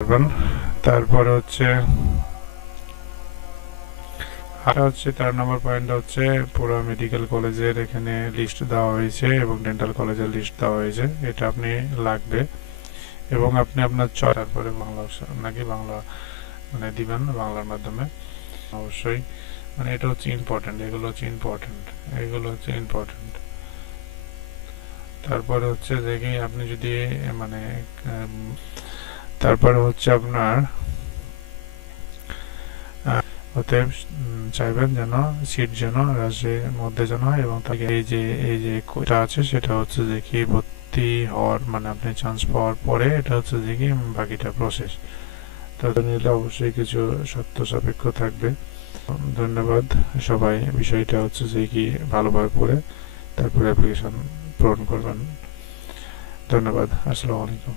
করবেন। তারপরে হচ্ছে 4 নম্বর পয়েন্ট হচ্ছে পুরো মেডিকেল কলেজের এখানে লিস্ট দেওয়া হয়েছে এবং ডেন্টাল কলেজের লিস্ট দেওয়া হয়েছে, এটা আপনি লাগবে এবং আপনি আপনার তারপরে বাংলা নাকি বাংলা দিবেন বাংলার মাধ্যমে অবশ্যই। এটা হচ্ছে ইম্পর্টেন্ট, এগুলো হচ্ছে ইম্পর্টেন্ট। তারপরে হচ্ছে যে কি আপনি যদি মানে তারপরে হচ্ছে আপনার অতএব চাইবেন যেন সিট যেন রাজের মধ্যে যেন হয় এবং তাকে এই যে কোটা আছে সেটা হচ্ছে যে কি ভর্তি হওয়ার আপনি চান্স পাওয়ার পরে এটা হচ্ছে যে কি বাকিটা প্রসেস। তাদের নিলে অবশ্যই কিছু শর্ত সাপেক্ষ থাকবে। ধন্যবাদ সবাই, বিষয়টা হচ্ছে যে কি ভালোভাবে পড়ে তারপরে অ্যাপ্লিকেশন পূরণ করবেন। ধন্যবাদ। আসসালামু আলাইকুম।